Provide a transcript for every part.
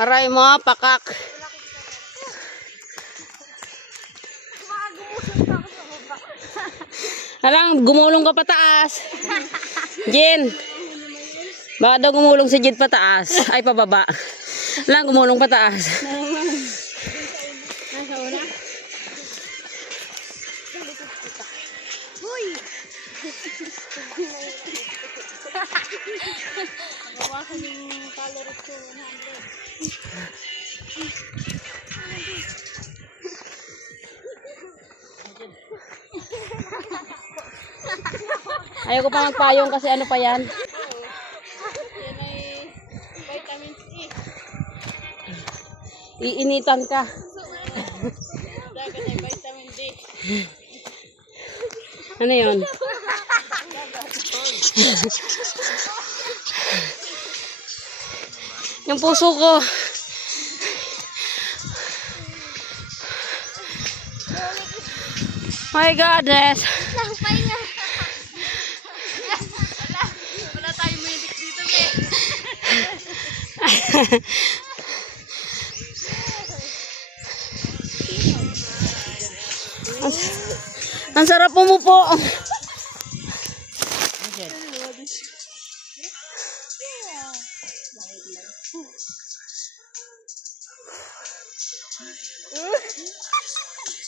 Aray mo, pakak. Alang, gumulong ka pataas. Jen. Baka daw gumulong si Jen pataas. Ay, pababa. Alang, gumulong pataas. Nasa una? Uy! Nagawasan yung calories ko 100. Ayaw ko pa magpayong kasi ano pa yan. Yan ay vitamin C. Iinitan ka. Dagat ay vitamin D. Ano yun? Yung puso ko. My goodness. Wala tayong medic dito, be. Ang sarap umupo.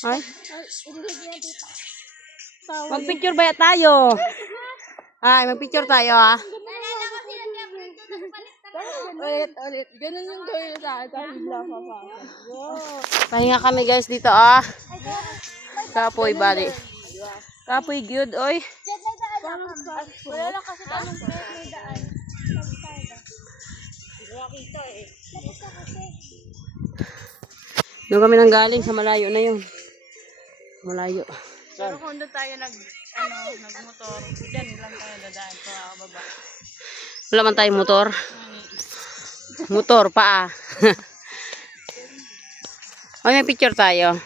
Ay, magpicture ba tayo? Ay, magpicture tayo ah. Ulit. Ganun yung gawin sa akin. Pahinga kami guys dito ah. Kapoy bali. Kapoy good oy. Wala lang kasi tanong may daan. Doon kami nang galing sa malayo na yun. Malayo. Pero kung doon tayo nagmotor, dyan lang tayo dadaan sa baba. Wala man tayong motor. Motor pa ah. Ay, may picture tayo.